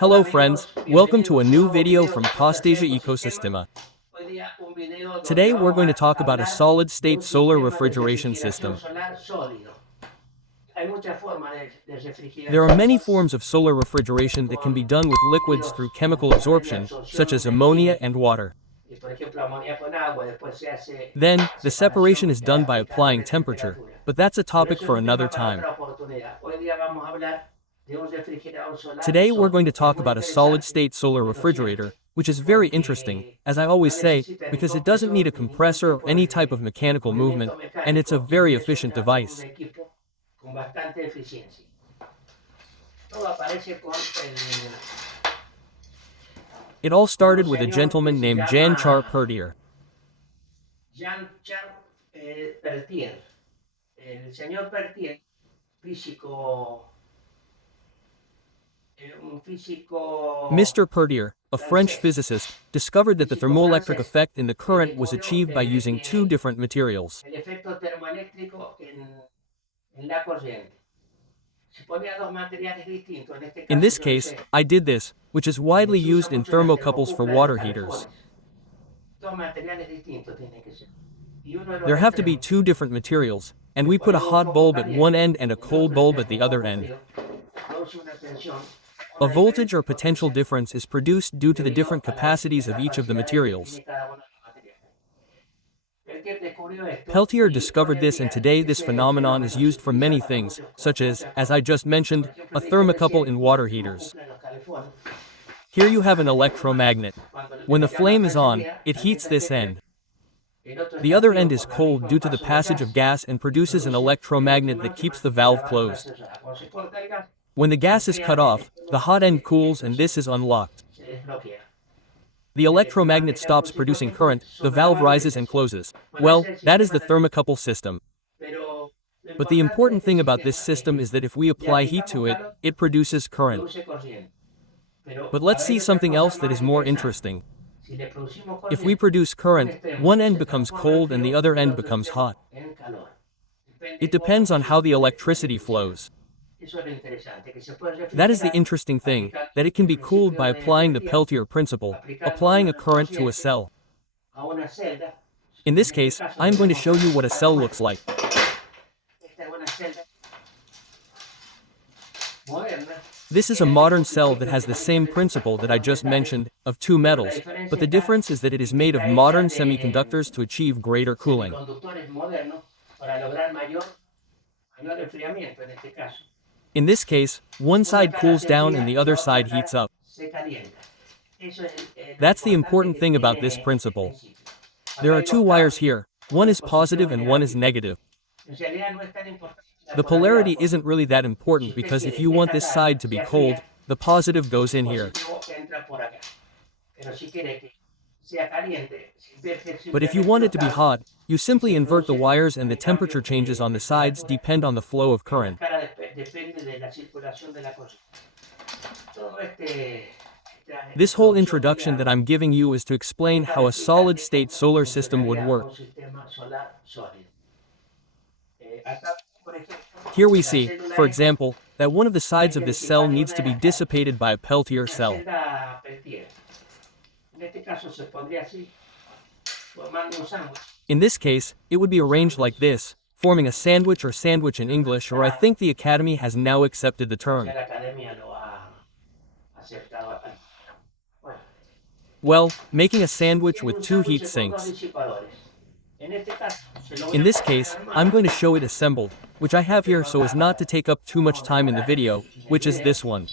Hola Hello amigos, friends, welcome to a bienvenidos a un new nuevo video video from de Peltier Costasia Ecosistema. Ecosistema. Hoy día un video donde Today we're vamos going to a talk about a hablar de solid-state un solar sistema de refrigeration refrigeración system. solar sólido. Hay muchas formas de There are refrigeración, many forms of solar refrigeration that can be con done with liquids líquidos through con chemical funciones de absorption, absorción such as ammonia química. and water. Y por ejemplo, amonía con agua, después se hace Then, the separation separación is done by applying aplicándole temperature, temperatura. but that's a Pero topic eso es for un another tema para time. otra oportunidad. Hoy día vamos a hablar de un refrigerador solar Today we're going to sólido. Es talk muy about a interesante, solid-state solar muy refrigerator, ilusionante, which is very interesting, porque as I no always say, necesita ni because it doesn't need a compresor ni ningún compressor or tipo any type of de mechanical movement, movimiento and it's a mecánico very y eso efficient entra con un device. equipo con bastante eficiencia. Todo aparece con It all con un started with a señor que gentleman se named Jan Char llama Peltier. Jean-Charles Peltier. El señor Peltier, físico, un físico Mr. Peltier, a French francés, physicist, discovered that the físico thermoelectric francés, effect in the que current was descubrió achieved by using two different materials. el efecto termoeléctrico en la corriente. Si ponía dos materiales distintos, en este In caso this yo case, hice, I did this, which is widely se usa used in mucho en las thermocouples for termocuplas, en los water heaters. calefones. Dos materiales distintos tienen que ser. Y uno de los There have to be extremos. two different materials, and Le we put a ponemos un hot foco bulb at one caliente end and a y en el cold otro bulb at extremo the un other foco end. frío. Produce una tensión, A una voltage diferente or potential potencia difference is produced due to the debido different a las capacities of distintas each of the capacidades que materials. tiene cada uno de los materiales. Peltier descubrió esto Peltier y hoy discovered en this, and día today this ese phenomenon is fenómeno se used for utiliza many para things, such as muchas I cosas. just mentioned, Por ejemplo, a le dije thermocouple recién in en water los heaters. termocuplas, en los calefones, Here you have an electromagnet. cuando When la the llama flame está is on, encendida, it heats calienta this este extremo, end. el otro The está other end frío is por el cold mismo due to the paso del passage of gas gas and y produces an produce el electromagnet that electromagneto que keeps the mantiene la valve válvula closed. cerrada. Cuando se corta el gas, When the se gas is cut enfrían off, estos the dos hot end y cools esto and this is unlocked. se desbloquea. The El electromagnet stops electromagnetismo producing current, the sobre la valve válvula y rises se and cierra. closes. Bueno, ese Well, es el that is sistema the de thermocouple system. pero lo But the importante de important este thing about this sistema es system que is that if we le apply heat aplicamos to it, calor, it produces current. produce corriente. But Pero let's ahora hay see otra something cosa else that más is more interesante. interesting. Si le producimos If we corriente, produce un current, extremo one end se becomes transforma en cold and the frío other y el end otro becomes extremo hot. en calor. It Depende cómo depends on se how the pone la electricity electricidad. flows. Eso es lo interesante, que se puede That is the refrigerar interesting thing, aplicando that it can el be cooled principio by de applying the Peltier, Peltier principle, aplicando applying a una current to a corriente cell. a una celda. In En this este case, caso I'm going to tenemos show you what a algo cell más. looks like. Esta es una celda moderna. This is a Tiene el modern mismo cell that principio has que the la única same diferencia principle that son I los just metales, mentioned, of two pero la metals, but diferencia the está difference is that it is en que made of está hecha modern de semiconductors to achieve greater cooling. semiconductores modernos para lograr mayor enfriamiento en este caso. In this case, one Una side cara cools se down and enfría the y other la otra side heats cara up. se calienta. Eso es lo That's the importante important que thing about this tiene este principle. principio. There Acá are hay two dos wires cables, here, one uno en is positive posición y and one is negativo. negative. En realidad no es tan importante la The polaridad polarity porque isn't really that si important usted because if quiere you que want esta this cara side to be sea cold, fría, the positive goes el in here. positivo entra por acá. Pero si quiere que sea caliente, se invierte But if you simplemente want it los to be cables hot, you y se simply invert the produce wires and the un cambio temperature changes on de the sides temperatura depend on the flow of en las current. caras depende de la circulación de la corriente. Todo esta This whole introducción que le introduction that hago I'm giving you is to explain es para how a explicarte solid-state cómo solar system would funcionaría work. un sistema solar sólido. Acá, por ejemplo, Here we la see, célula for esta example, that one of the no hay sides que of this cell disipar ni needs una to de be las caras. dissipated by a Peltier Una cell. celda Peltier. En este caso se pondría así, formando un sándwich. In this case, it would be arranged like this, forming a sandwich or sandwich in English, or I think the Academy has now accepted the term. Ya la academia lo ha aceptado acá. Bueno, Well, making a sandwich tiene with un two heat sándwich con dos sinks. disipadores. En este caso, se lo voy In a this mostrar case, armado. I'm going to show it assembled, which I have here so Tengo as acá not para to take up too much no time in the demorar video, en el which is video. this one.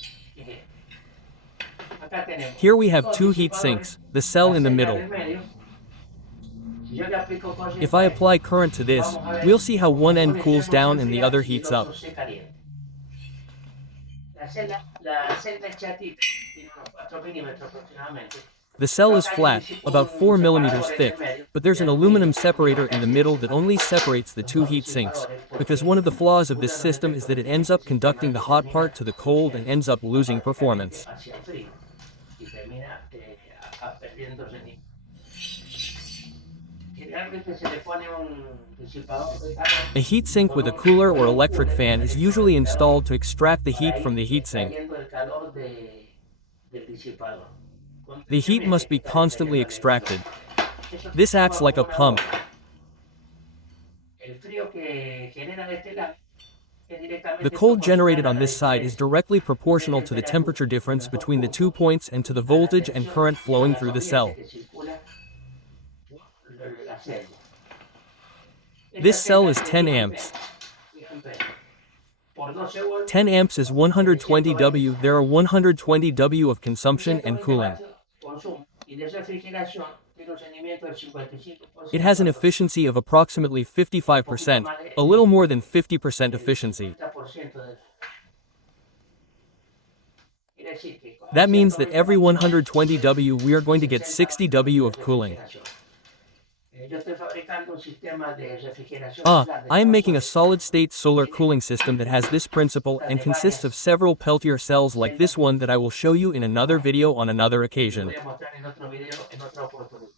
Acá tenemos Here we have dos two heat disipadores, sinks, the cell la in the celda middle. del medio. Si yo le aplico corriente If I a esto, apply current to this, vamos a ver we'll see how one cómo un end cools extremo se down and the enfría other y el heats up. otro se calienta. La celda es chatita, tiene unos 4 milímetros aproximadamente. The cell Pero is acá flat, yo about un 4 millimeters separador en el thick, medio but there's de an aluminio, aluminum un separator in the middle that only cachito, separates the los two dos heat sinks, disipadores, because porque one of the flaws of uno this de los system is efectos that que it tiene ends este up sistema conducting es the que hot termina part to the cold and produciendo ends up losing corriente caliente performance. hacia el frío y termina perdiendo rendimiento. Generalmente se le pone un disipador de calor A heatsink with a cooler con or un electric cooler fan al is extremo usually del refrigerador installed to extract the para heat from ir the heatsink. extrayendo el calor del disipador, The heat constantemente must be está constantly extendiendo la extracted. temperatura. Eso This acts actúa like como a una pump. bomba. El frío que genera de este lado es The directamente cold proporcional generated a on la this side is diferencia directly de proportional to the temperatura temperature de difference los dos between the 2 puntos points and to the y a la voltage and tensión current y a flowing la through the corriente cell. que circula por la celda. Esta This cell celda is es de 10 10 amperes, amps. 10 amperes por 12 volts 10 amps is tiene 120 120. W. There are 120 W of Y consumption and 120 cooling. vatios consumo y de refrigeración tiene un rendimiento del It has 55% an aproximado, efficiency of approximately un poquito 55%, más a little more than 50% del efficiency. 50% de quiere decir que a That means that 120 every vatios 120 W we are going to get 60 60 vatios W de of cooling. refrigeración. Yo estoy fabricando un sistema de refrigeración Ah, solar de I am Estados making a Unidos. solid-state solar Tiene cooling system that has this principle and de consists of varias several Peltier cells like celdas this one that I will show you in another video on another que occasion. voy a mostrar en otro video en otra oportunidad.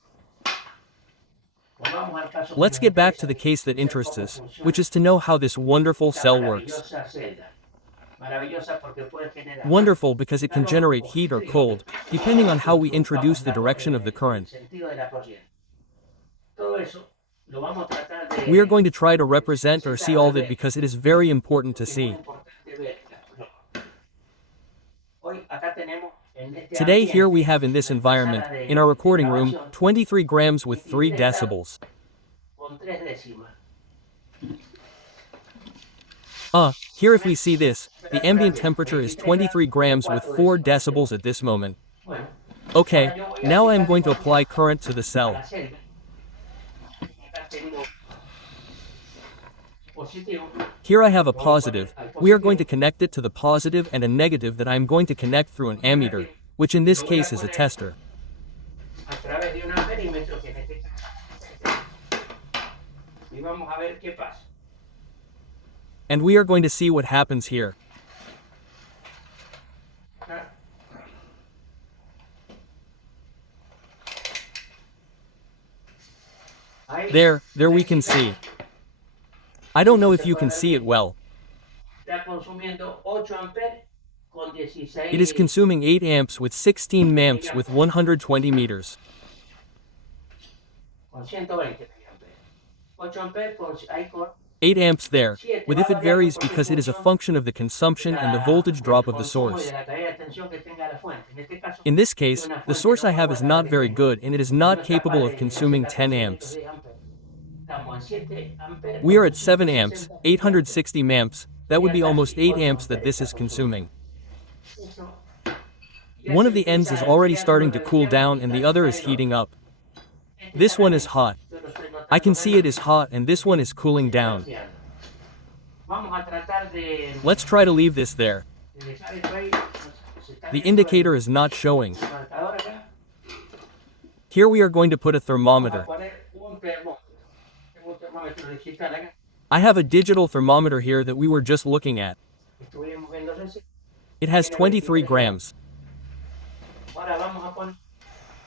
Volvamos al caso que Let's nos get back to interesa, the case that ver interests cómo us, which funciona is to know how this wonderful esta cell works. maravillosa celda. Maravillosa porque puede generar Wonderful because it can calor generate o heat or frío, cold, depending on how we vamos introduce the direction of the en el current. sentido de la corriente. Todo eso lo vamos a tratar We are de going to try to represent or see presentar o all de of it ver, because it is very important to porque es muy see. importante ver. Hoy acá tenemos en este Today here we ambiente, have in en this nuestra environment, sala in our de recording room, grabación, 23 grams with 3 23 grados decibels. con 3 décimas. Here if we see this, the Temperatura ambient que temperature is 23 grados 23 con grams with 4 4 décimas en este decibels momento. at this moment. Bueno, Okay, ahora yo voy a now I am aplicar going to corriente apply current to the a cell. la celda. Acá tengo positivo. Here I have a Vamos a poner positive. al We are going to positivo connect it to the positive and a negative that I am going to connect through an un ammeter, negativo which in y this lo voy a case is a poner tester. a través de un amperímetro que en este caso y vamos a ver qué pasa. And we are going to see what happens here. Acá. Ahí There está we can indicando, see. I no don't sé know si if se you puede can ver see bien, it well. está consumiendo 8 amperes con It is 16 consuming 8 amps with 16 mamps with miliamperes, 120 meters. con 120 miliamperes. 8 amperes ahí con 8 amps there, 7 with va if it variando varies porque en because it is a función function of the consumption and the voltage del drop of the consumo y de source. la caída de tensión que tenga la fuente. En este caso, In this es case, una the fuente source no I muy have is buena la not que very tengo good and it is y no not es capaz capable of de hacer consuming 10 amps. 1410 amperes. Estamos en 7 amperes We con are at 7 amps, 260 miliamperes. 860 mamps, that would Sería be almost casi 8 8 amps that amperes this está is consumiendo. consuming. Eso ya One se of the ends empieza is a already enfriar uno starting de to los cool extremos down y and the other calientar is el otro. heating up. Este está This one is caliente, hot. yo lo estoy I notando can see it is menos, hot and this one is cooling se está down. enfriando. Vamos a tratar Let's try to leave this there. de dejar esto ahí. Se está The viendo indicator is not showing. el marcador acá. Here we are going to put a Vamos a thermometer. poner un termómetro. Tengo un termómetro digital acá. I have a digital thermometer here that we were just looking at. Estuvimos viendo recién. It has Tiene 23 23 grados. grams. Ahora vamos a poner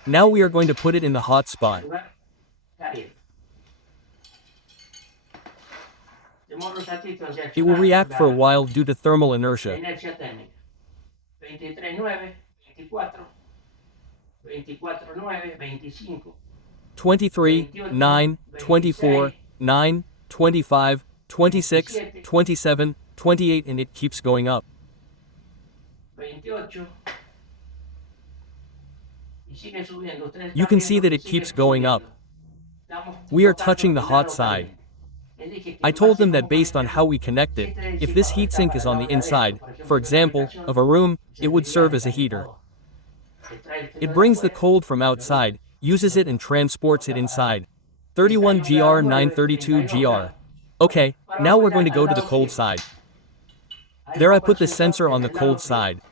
Now we are going to put it in the hot en spot. lugar caliente. Demora un ratito en It will reaccionar react for a la while due to thermal inertia. inercia térmica. 23,9, 24, 24,9, 25, 23, 28, 9, 24, 26, 9, 25, 26, 27, 27, 28 and it keeps going up. 28. Y sigue subiendo. Ustedes You están can see viendo that que it sigue keeps going up. subiendo. Estamos We are tocando touching the el hot lado side. caliente. Les dije que I en told base them a that cómo based on how conectamos, we connect it, si este if this disipador está heatsink para is el on lado the de adentro, inside, por ejemplo, for de una example, habitación, of a room, it serviría would serve de as a heater. calentador. Se trae el frío It de brings the afuera, cold from lo outside, uses it and transports it inside. 31 31 GR grados 9, 932 32 GR. grados. Okay, Ahora now we're vamos going to al go to the lado cold frío. side. Ahí There I pongo el put the sensor sensor on en the el lado cold frío. side. No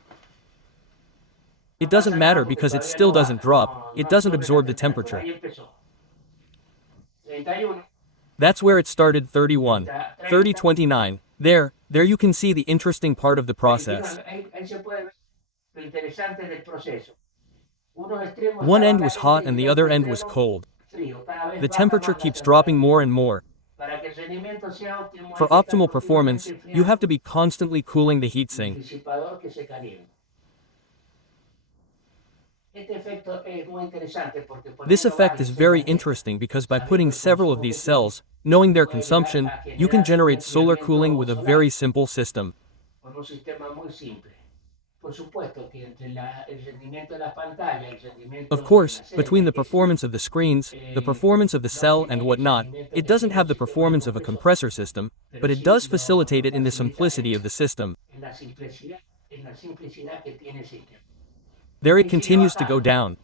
It doesn't pasa nada matter porque because it todavía still no doesn't baja, drop, it doesn't absorbe la absorb the temperatura. temperature. Ahí empezó. 31, That's where it started 31. 30 30, 29. There you can see the interesting part of the process. 29. Ahí se puede ver lo interesante del proceso. Unos extremos One estaban end was hot calientes and y the el other otro end was extremo cold. frío. Cada vez The baja temperature más la keeps dropping temperatura. more and more. Para que el rendimiento sea óptimo hay For que estar optimal performance, continuamente you have enfriando to be constantly cooling the el heatsink. disipador que se calienta. This effect is very interesting because by putting several of these cells, knowing their consumption, you can generate solar cooling with a very simple system. con un sistema muy simple. Por supuesto que entre el rendimiento de la pantalla, el Of rendimiento de course, la between celda, the performance of the screens, the performance of the no cell and tiene el whatnot, rendimiento it que doesn't tiene have un the sistema performance of a compresor, compressor system, but pero it does sí facilitate lo it in the facilita simplicity of the system. en la simplicidad que tiene el sistema. There it Y sigue continues to go bajando. down.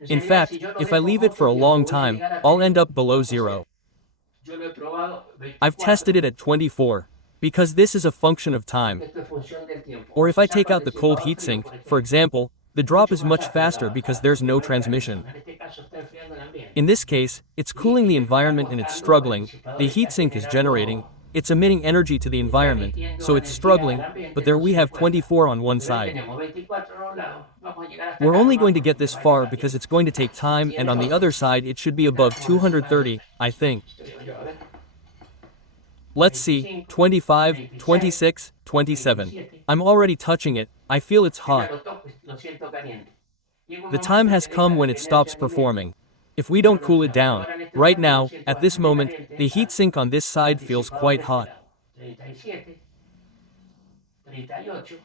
En In realidad, fact, si yo lo if I dejo leave it mucho for a tiempo, long voy a time, llegar a I'll tener, end up below vamos a ver, zero. yo lo he probado I've 24, tested it at 24, because this is a function of time. esto es función del tiempo. Or O if si I saco take el out the cold disipador frío, heatsink, por for ejemplo, example, the drop mucho is más much rápido la faster because bajada, there's porque no no está transmission. enfriando. En este caso está enfriando el ambiente. In this case, it's cooling Y the me está environment and it's costando, el struggling, disipador the está heatsink is generating, generando, it's emitting energy to the está environment, emitiendo so it's energía al struggling, ambiente, but there we entonces le have cuesta. 24 on one Pero ahí side. tenemos 24 a un lado, vamos a llegar hasta We're acá only nomás going to porque get me this va a far llevar because tiempo. it's going to take time, and Tiene on the todo. other side it should be above Estamos aproximadamente, 230, I think. creo yo, a ver, Let's see, 25, 25, 26, 26, 27. 27. I'm already touching it, I feel it's Ya hot. lo toco, lo siento caliente. Llega un The time momento has que deja come de when it tener stops rendimiento. performing. If we don't cool it Yo down, ahora en este right momento lo now, siento at this bastante moment, the caliente heatsink on this al side feels disipador quite de este hot. lado. 37, 38,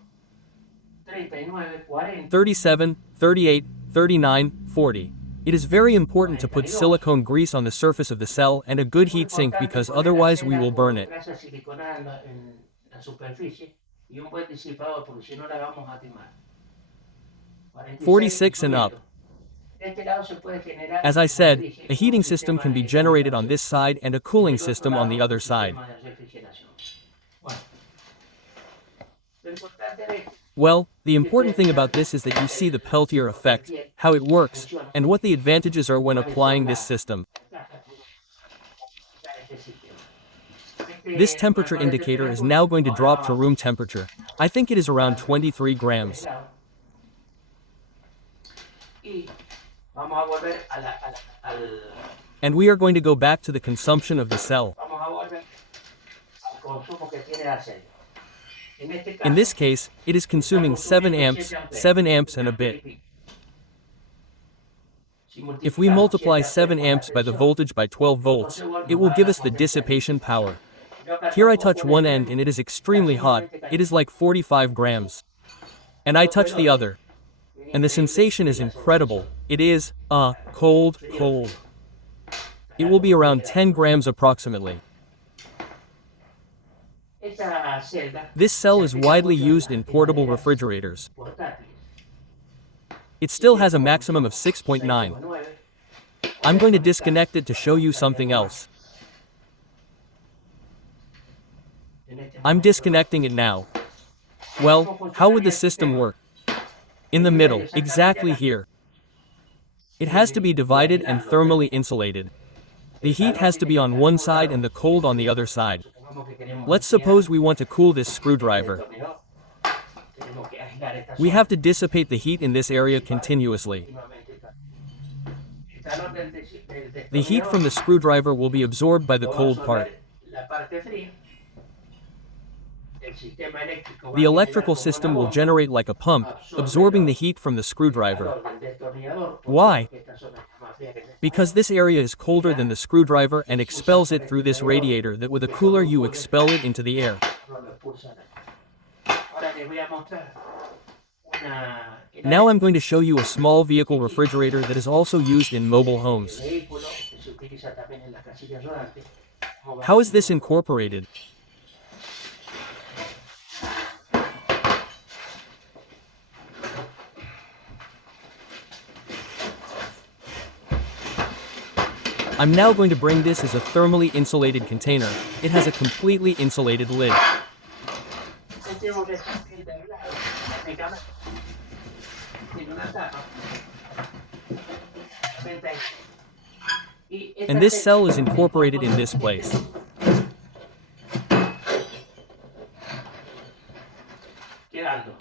39, 40, 37, 38, 39, 40. It is very important to put 42. silicone grease on the surface of the cell and a good Es muy heatsink importante because poner la otherwise we cera will burn con it. grasa siliconada en la superficie y un buen disipador porque si no la vamos a quemar. 46 y 46 and up. subiendo. De este lado se puede generar, As I como le said, dije, a un heating system sistema can be de generated on calefacción this side and a y cooling del otro system on the lado other un side. sistema de refrigeración. Bueno, lo importante de esto Well, the es que important ustedes thing vean about this is that you see the el Peltier principio effect, Peltier how it works, funciona, and what the advantages are when cuáles son applying this system. las ventajas de usar este sistema. This Este temperature marco de indicator is temperatura, now going to ahora drop to vamos room temperature. I think it is a around darle 23 de este grams. lado y vamos a volver And we are going to go back to the consumption of the cell. vamos a volver al consumo que tiene la celda. En este In caso, this case, it is está consuming 7 consumiendo amps, 7 amperes, 7 amps and a 7 amperes bit. y pico. Si If we multiplicamos multiply 7 7 amperes por la amps by the tensión, voltage by 12 volts, entonces it nos will va a give dar us the potencia dissipation adicional. power. Yo acá Here I toco touch un one end extremo, and it is está extremely hot, sumamente it is caliente. like 45 grams. And I Toco touch el the otro, other, es and the increíble sensation is la incredible. sensación. It is, cold, Frío, cold. frío. It will be around Temperatura. 10 grams approximately. Esta celda This se cell is aplica widely mucho en used in las portable heladeras refrigerators. portátiles. It Y still tiene has a un maximum of 6.9. 6,9. I'm Voy a going to conectar disconnect it to show you esta something diagonal else. en este I'm momento. disconnecting it now. ¿Cómo Well, how would funcionaría the el system sistema? work? In the En middle, medio, exactamente exactly acá. here. It has to be divided and Aislando, thermally insulated. The el heat calor has to tiene be que on estar one en un side and lado. the cold on the other side. Supongamos que queremos Let's enfriar suppose we want to cool this este screwdriver. destornillador. Tenemos que aislar esta We zona. have to dissipate the heat in this area Disipar continuously. continuamente el calor. El calor del The heat from destornillador the screwdriver will be absorbed by the lo va a cold part. absorber la parte fría. El sistema eléctrico va The a generar electrical como una system will bomba, generate like a pump, absorbe absorbing the el heat from the screwdriver. calor del destornillador. ¿Por qué? Why? Porque esta zona está más fría que el Because this area is colder than the screwdriver and expels it through this radiator that with a cooler you expel it into the air. destornillador, lo expulsa de ahí. Ahora les voy a mostrar una Now I'm going to show you a small vehicle refrigerator that is also used in mobile homes. vehículo que se utiliza también en las casillas rodantes. Como How is this incorporated? I'm now going to bring this as a thermally insulated container. It has a completely insulated lid. Sentimos que está integrado técnicamente. Tiene una tapa. Venta ahí. Y esta And this celda cell is incorporated in this place. quedando.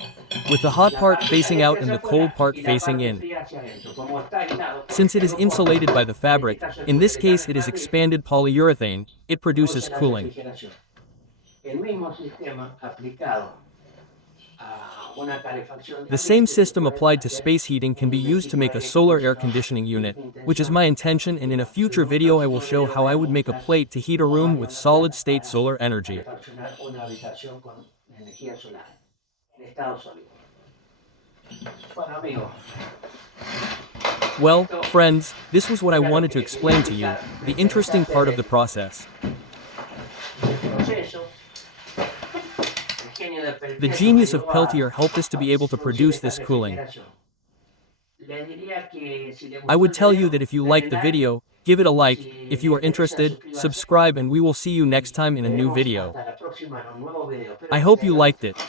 With the hot La part parte facing out caliente and the hacia cold afuera part y la facing parte in. fría hacia adentro. Como está aislado, Since it is tengo insulated by the en fabric, este caso el in this case it is poliuretano expanded polyurethane, it produces produce la cooling. refrigeración. El mismo sistema aplicado The same system applied to space heating can be used to make a solar air conditioning unit, which is my intention, and in a future video I will show how I would make a plate to heat a room with solid-state solar energy. Well, friends, this was what I wanted to explain to you, the interesting part of the process. The genius of Peltier helped us to be able to produce this cooling. I would tell you that if you liked the video, give it a like, if you are interested, subscribe, and we will see you next time in a new video. I hope you liked it.